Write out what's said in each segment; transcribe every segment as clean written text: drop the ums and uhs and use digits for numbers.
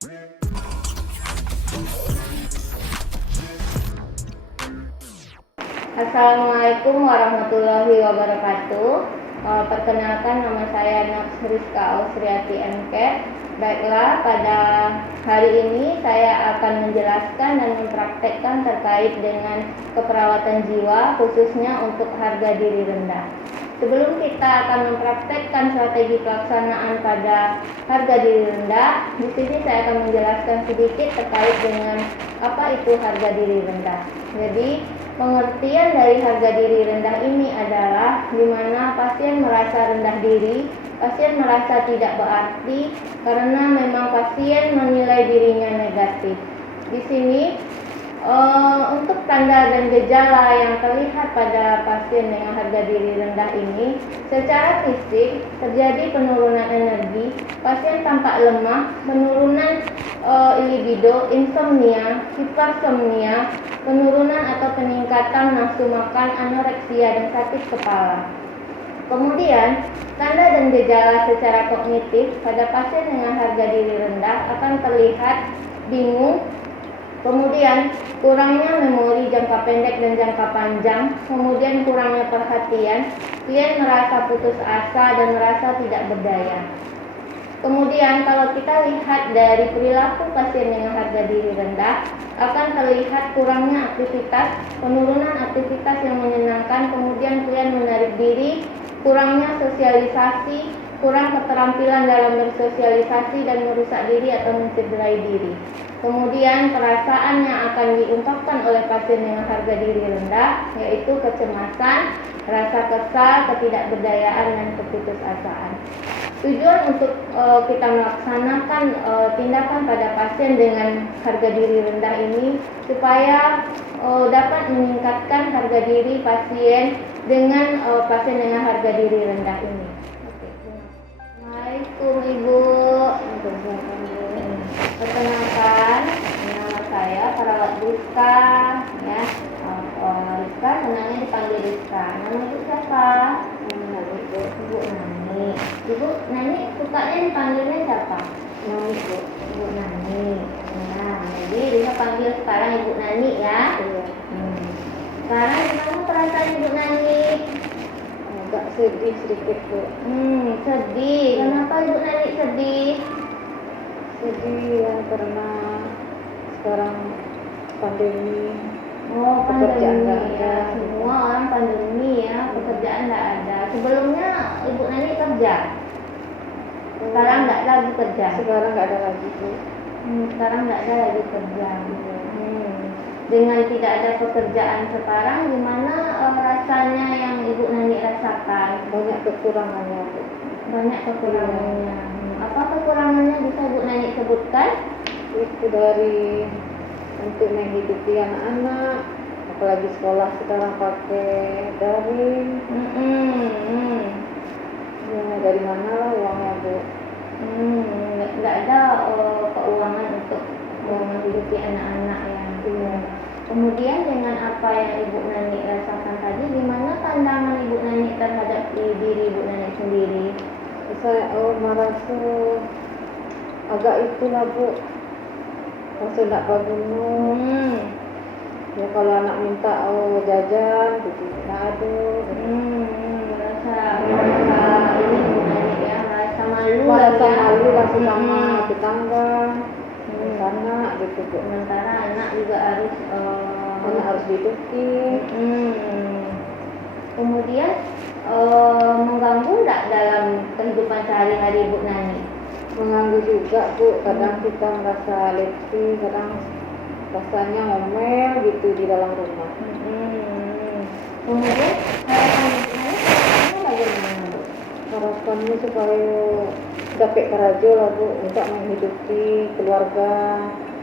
Assalamualaikum warahmatullahi wabarakatuh. Perkenalkan, nama saya Naks Rizka Ausriati MK. Baiklah, pada hari ini saya akan menjelaskan dan mempraktekkan terkait dengan keperawatan jiwa, khususnya untuk harga diri rendah. Sebelum kita akan mempraktekkan strategi pelaksanaan pada harga diri rendah, di sini saya akan menjelaskan sedikit terkait dengan apa itu harga diri rendah. Jadi, pengertian dari harga diri rendah ini adalah di mana pasien merasa rendah diri, pasien merasa tidak berarti karena memang pasien menilai dirinya negatif. Di sini untuk tanda dan gejala yang terlihat pada pasien dengan harga diri rendah ini, secara fisik terjadi penurunan energi, pasien tampak lemah, penurunan libido, insomnia, hipersomnia, penurunan atau peningkatan nafsu makan, anoreksia, dan sakit kepala. Kemudian, tanda dan gejala secara kognitif pada pasien dengan harga diri rendah akan terlihat bingung, kemudian kurangnya memori jangka pendek dan jangka panjang, kemudian kurangnya perhatian, klien merasa putus asa dan merasa tidak berdaya. Kemudian kalau kita lihat dari perilaku pasien dengan harga diri rendah, akan terlihat kurangnya aktivitas, penurunan aktivitas yang menyenangkan, kemudian klien menarik diri, kurangnya sosialisasi, kurang keterampilan dalam bersosialisasi dan merusak diri atau mencederai diri. Kemudian perasaan yang akan diungkapkan oleh pasien dengan harga diri rendah yaitu kecemasan, rasa kesal, ketidakberdayaan, dan keputusasaan. Tujuan untuk kita melaksanakan tindakan pada pasien dengan harga diri rendah ini supaya dapat meningkatkan harga diri pasien dengan pasien dengan harga diri rendah ini. Assalamualaikum Ibu. Perkenalkan, nama saya Perawat Rizka, ya. Rizka senangnya dipanggil Rizka. Nama Ibu siapa? Ibu Nani. Ibu Nani sukanya dipanggilnya siapa? Nani, Bu. Ibu Nani. Nah, jadi bisa panggil sekarang Ibu Nani ya. Iya. Sekarang gimana perasaan Ibu Nani? Agak sedih sedikit, Bu. Sedih. Kenapa Ibu Nani sedih? Sedih ya karena sekarang pandemi. Pekerjaan nggak ada. Semua orang pandemi ya, pekerjaan nggak ada. Sebelumnya Ibu Nani kerja. Sekarang nggak lagi kerja. Sekarang nggak ada lagi, Bu. Sekarang nggak ada lagi kerja. Dengan tidak ada pekerjaan sekarang, gimana rasanya yang Ibu Nani rasakan? Banyak kekurangannya, Bu. Banyak kekurangannya. Apa kekurangannya bisa Bu Nani sebutkan? Itu dari untuk menghidupi anak-anak, apalagi sekolah sekarang pakai daring. Ya, dari mana lah uangnya, Bu? Nggak ada keuangan untuk menghidupi anak-anak yang Kemudian dengan apa yang Ibu Nani rasakan tadi, gimana pandangan Ibu Nani terhadap diri Ibu Nani sendiri? Saya merasa agak itulah, Bu, rasa nak bangun. Ya kalau anak minta jajan, jadi nggak ada. Merasa ini Bu Nani ya, merasa malu. Rasa sama tetangga. Anak gitu, Bu. Sementara anak juga harus dihidupi. Kemudian mengganggu enggak dalam kehidupan sehari-hari Ibu Nani? Mengganggu juga, Bu. Kadang kita merasa letih, kadang rasanya ngomel gitu di dalam rumah. Kemudian harapan Ibu Nani bagaimana, Bu? Harapannya supaya dapat kerja lah, Bu, untuk menghidupi keluarga.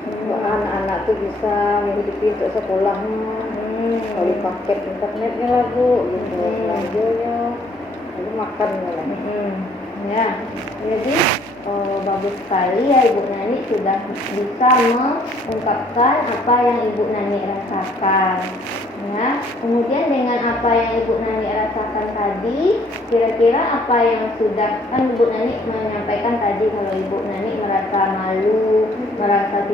Anak-anak tuh bisa menghidupi untuk sekolahnya. Kalau paket internetnya lah, Bu, gitu, belanjanya, lalu makannya lah. Ya, jadi bagus sekali ya Ibu Nani sudah bisa mengungkapkan apa yang Ibu Nani rasakan. Ya, kemudian dengan apa yang Ibu Nani rasakan tadi, kira-kira apa yang sudah, kan Ibu Nani menyampaikan tadi kalau Ibu Nani merasa malu,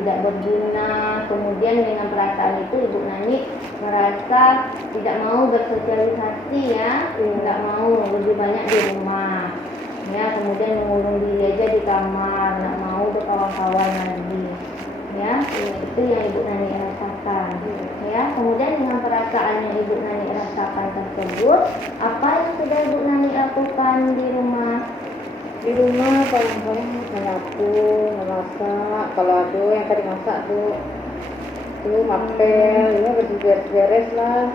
tidak berguna. Kemudian dengan perasaan itu Ibu Nani merasa tidak mau bersosialisasi ya, tidak mau, lebih banyak di rumah ya, kemudian mengurung diri aja di kamar, tidak mau berkawan-kawan lagi ya. Itu yang Ibu Nani rasakan ya. Kemudian dengan perasaan yang Ibu Nani rasakan tersebut, apa yang sudah Ibu Nani lakukan di rumah? Di rumah paling-paling menyapu, memasak. Kalau ada yang tadi masak tuh mapel, ya beres-beres lah.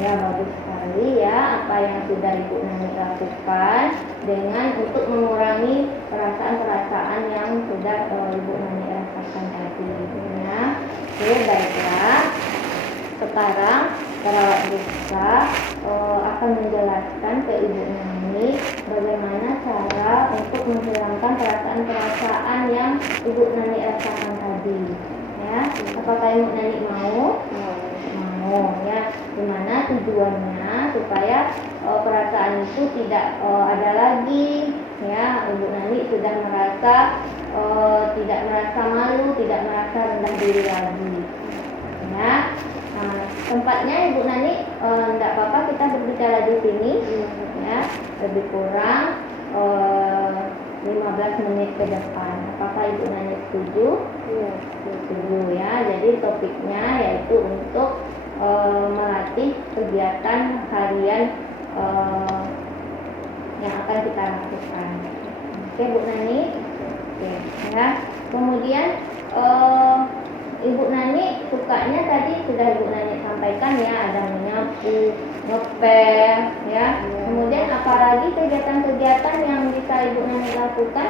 Ya bagus sekali ya apa yang sudah Ibu Nani lakukan dengan untuk mengurangi perasaan-perasaan yang sudah Ibu Nani rasakan tadi ya. Oke, baiklah. Sekarang perawat desa akan menjelaskan ke Ibu Nani bagaimana cara untuk menghilangkan perasaan-perasaan yang Ibu Nani rasakan tadi ya. Apakah Ibu Nani mau? Mau ya. Dimana tujuannya supaya perasaan itu tidak ada lagi ya. Ibu Nani sudah merasa tidak merasa malu, tidak merasa rendah diri lagi ya. Tempatnya Ibu Nani tidak apa-apa kita berbicara di sini ya, lebih kurang 15 menit ke depan. Apakah Ibu Nani setuju? Iya, Setuju ya. Jadi topiknya yaitu untuk melatih kegiatan harian yang akan kita lakukan. Oke Bu Nani. Oke ya. Kemudian Ibu Nani sukanya tadi sudah Ibu Nani sampaikan ya, ada menyapu, ngepel ya. Kemudian apalagi kegiatan-kegiatan yang bisa Ibu Nani lakukan?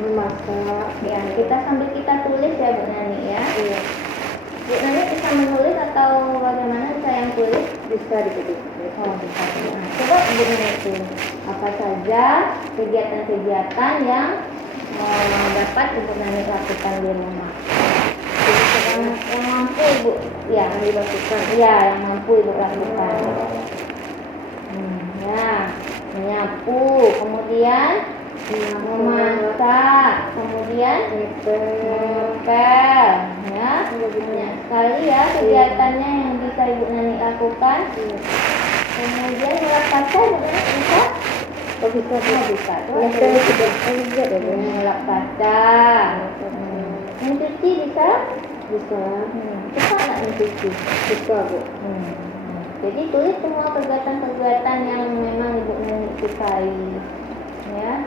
memasak. Ya, kita sambil kita tulis ya Bu Nani ya. Iya, Bu Nani bisa menulis atau bagaimana, bisa yang tulis? bisa diketik. Oh, bisa. Nah, coba Bu Nani tulis apa saja kegiatan-kegiatan yang dapat Ibu Nani lakukan di rumah. Yang mampu Ibu ya dilakukan. Iya, yang mampu Ibu lakukan. Ya, menyapu, kemudian memasak, kemudian ngepel ya. Banyak sekali ya kegiatannya yang bisa Ibu Nani lakukan. Kemudian melap kaca Ibu Nani bisa? Oh, bisa. Bisa. Ngepel sudah juga deh. Melap kaca. Mencuci bisa? Bisa. Suka nggak mencuci? Suka Bu. Jadi tulis semua kegiatan-kegiatan yang memang Ibu Nani sukai ya.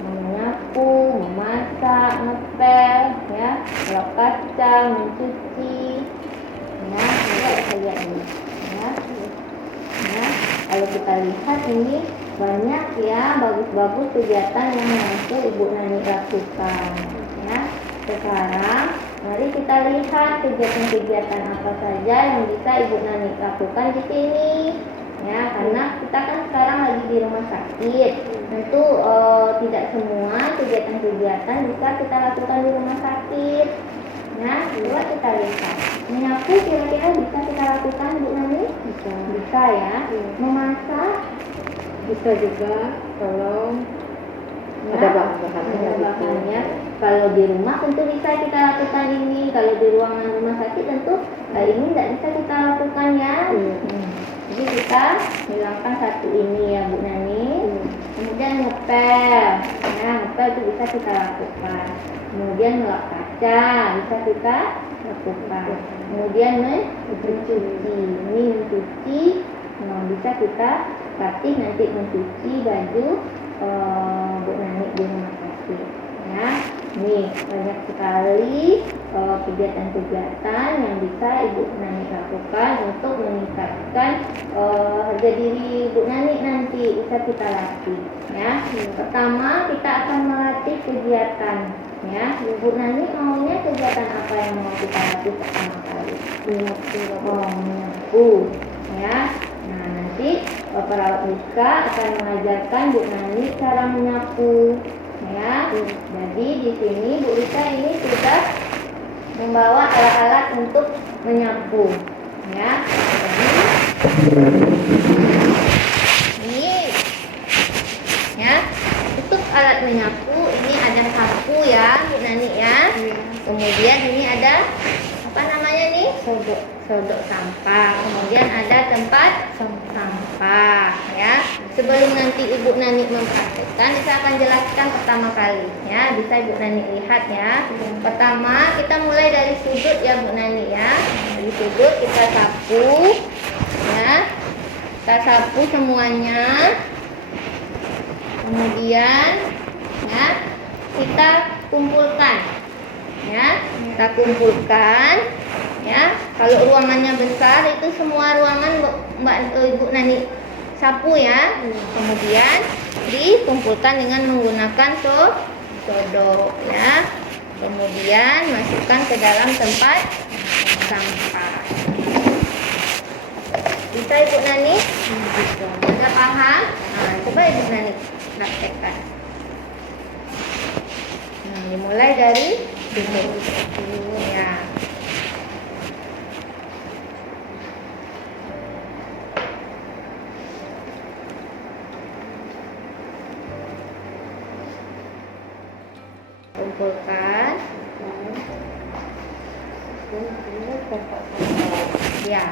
Menyapu, memasak, ngepel ya, melap kaca, mencuci ya, saja ini ya. Ya, kalau kita lihat ini banyak ya bagus-bagus kegiatan yang mampu Ibu Nani lakukan ya. Sekarang mari kita lihat kegiatan-kegiatan apa saja yang bisa Ibu Nani lakukan di sini ya, karena kita kan sekarang lagi di rumah sakit. Tentu tidak semua kegiatan-kegiatan bisa kita lakukan di rumah sakit ya. Coba kita lihat. Menyapu kira-kira bisa kita lakukan Bu Nani? Bisa ya. Memasak Bisa juga kalau ya, ada bahan-bahannya. ada bahannya. Kalau di rumah tentu bisa kita lakukan ini. Kalau di ruangan rumah sakit tentu ini tidak bisa kita lakukan ya. Jadi kita hilangkan satu ini ya Bu Nani. Kemudian ngepel, ya ngepel itu bisa kita lakukan. Kemudian melap kaca bisa kita lakukan. Kemudian mencuci, ini mencuci, bisa kita latih nanti mencuci baju Bu Nani di rumah sakit. Ya, nih banyak sekali kegiatan-kegiatan yang bisa Ibu Nani lakukan untuk meningkatkan harga diri Ibu Nani nanti, bisa kita latih ya. Pertama kita akan melatih kegiatan ya. Ibu Nani maunya kegiatan apa yang mau kita latih pertama kali? Menyapu ya. Nah nanti perawat Rizka akan mengajarkan Bu Nani cara menyapu ya. Jadi di sini Bu Rizka ini sudah membawa alat-alat untuk menyapu ya. Ini ya, untuk alat menyapu ini ada sapu ya Bu Nani ya. Kemudian ini ada apa namanya nih? Sodok sampah. Kemudian ada tempat sampah ya. Sebelum nanti Ibu Nani mempraktekkan, saya akan jelaskan pertama kali ya. Bisa Ibu Nani lihat ya. Pertama kita mulai dari sudut ya Bu Nani ya. Dari sudut kita sapu ya. Kita sapu semuanya. Kemudian ya kita kumpulkan ya. Kita kumpulkan ya. Kalau ruangannya besar itu semua ruangan Ibu Nani sapu ya. Kemudian dikumpulkan dengan menggunakan sodok ya. Kemudian masukkan ke dalam tempat sampah. Bisa Ibu Nani? Bisa. Sudah paham? Nah, coba Ibu Nani praktekkan. Nah, dimulai dari sini ya. Kumpulkan ya.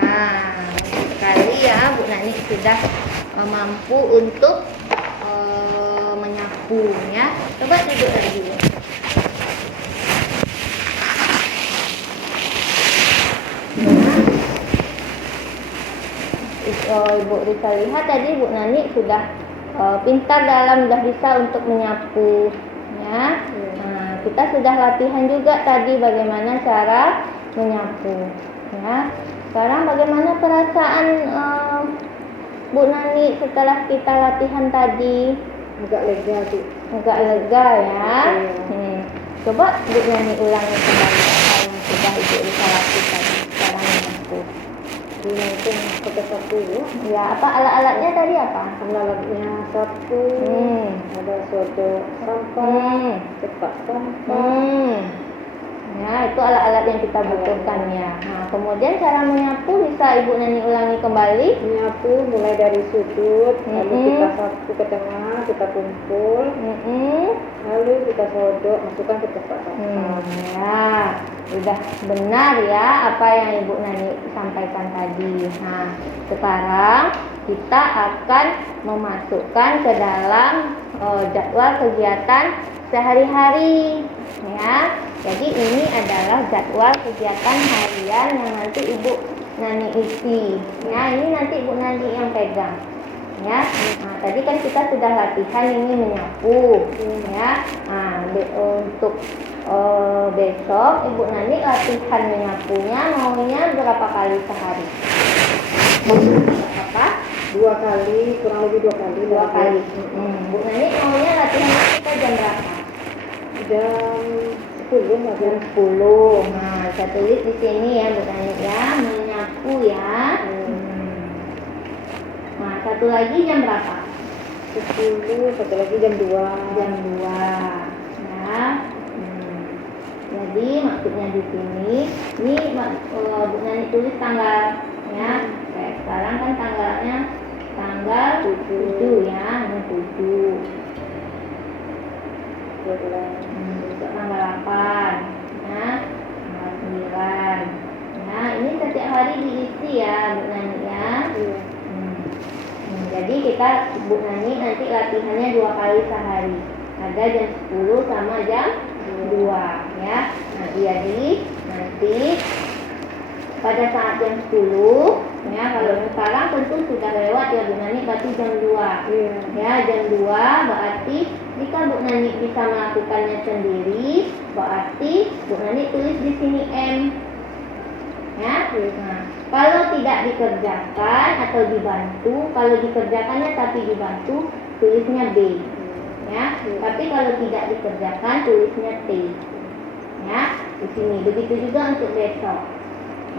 Nah, sekali ya Bu Nani sudah mampu untuk menyapu ya. Coba duduk lagi. Ibu bisa lihat tadi Bu Nani sudah pintar sudah bisa untuk menyapu ya. Nah, kita sudah latihan juga tadi bagaimana cara menyapu ya. Sekarang bagaimana perasaan Bu Nani setelah kita latihan tadi? Agak lega sih. Agak lega ya. Coba Bu Nani ulangi kembali apa yang sudah Ibu bisa latihkan cara menyapu. Ini itu pakai sapu ya. Ya, apa alat-alatnya tadi apa? Alat-alatnya sapu, ada sodok sampah, cepak sampah. Ya, itu alat-alat yang kita butuhkan ya. Nah, kemudian cara menyapu bisa Ibu Nani ulangi kembali. Menyapu Mulai dari sudut, lalu kita sapu ke tengah, kita kumpul, lalu kita sodok, masukkan ke tempat sampah. Ya, sudah benar ya apa yang Ibu Nani sampaikan tadi. Nah, sekarang kita akan memasukkan ke dalam jadwal kegiatan sehari-hari ya. Jadi ini adalah jadwal kegiatan harian yang nanti Ibu Nani isi ya. Ini nanti Ibu Nani yang pegang ya. Nah, tadi kan kita sudah latihan ini menyapu ya. Nah, untuk besok Ibu Nani latihan menyapunya maunya berapa kali sehari? Berapa? 2 kali, kurang lebih 2 kali. 2 kali. Bu Nani maunya latihan kita jam berapa? Jam 10 lah. Jam 10. Nah, saya tulis di sini ya Bu Nani ya, menyapu ya. Nah, satu lagi jam berapa? 10, satu lagi jam 2. Jam 2. Ya. Jadi maksudnya di sini, ini Bu Nani tulis tanggal ya. Kayak sekarang kan tanggalnya tanggal 7 ya, ini 7. Besok tanggal 8 ya, tanggal 9 ya. Ini setiap hari diisi ya Bu Nani ya. Jadi kita Bu Nani nanti latihannya 2 kali sehari, ada jam 10 sama jam 2 ya. Nah, jadi nanti pada saat jam 10 ya, kalau sekarang tentu sudah lewat ya Bu Nani, berarti jam 2 ya. Jam 2 berarti jika Bu Nani bisa melakukannya sendiri, berarti Bu Nani tulis di sini M ya. Nah, kalau tidak dikerjakan atau dibantu, kalau dikerjakannya tapi dibantu, tulisnya B ya. Tapi kalau tidak dikerjakan, tulisnya T ya di sini. Begitu juga untuk besok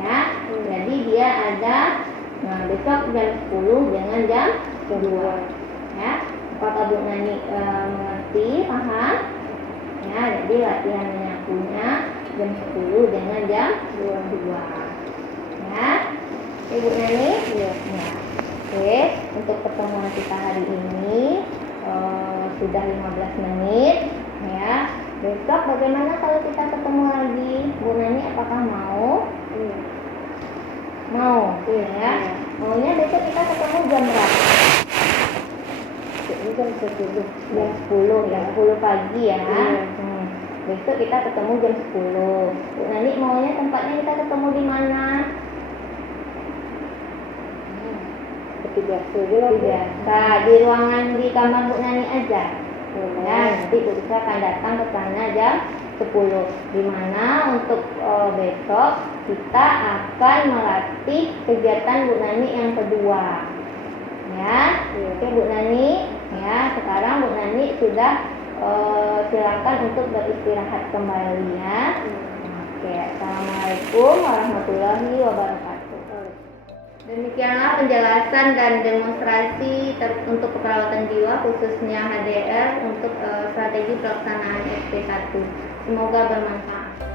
ya. Jadi dia ada, nah besok jam 10 dengan jam 2 ya. Apakah Bu Nani mengerti, paham ya? Jadi latihan menyapunya jam 10 dengan jam 2 ya. Ibu Nani ya. Oke, untuk pertemuan kita hari ini sudah 15 menit ya. Besok bagaimana kalau kita ketemu lagi? Bu Nani apakah mau? Iya. Mau, Iya. ya. Maunya besok kita ketemu jam berapa? Ini kan 10. Jam 10, ya 10 pagi ya. Iya. Besok kita ketemu jam 10. Bu Nani maunya tempatnya kita ketemu di mana? Seperti biasa aja lah. Bu. Biasa, di ruangan di kamar Bu Nani aja. Boleh. Ya, nanti Bu Risa akan datang ke sana jam 10. Di mana untuk besok kita akan melatih kegiatan Bu Nani yang kedua. Ya, Iya. oke Bu Nani. Ya, sekarang Bu Nani sudah silakan untuk beristirahat kembali ya. Oke, assalamualaikum warahmatullahi wabarakatuh. Demikianlah penjelasan dan demonstrasi untuk keperawatan jiwa khususnya HDR untuk strategi pelaksanaan SP1. Semoga bermanfaat.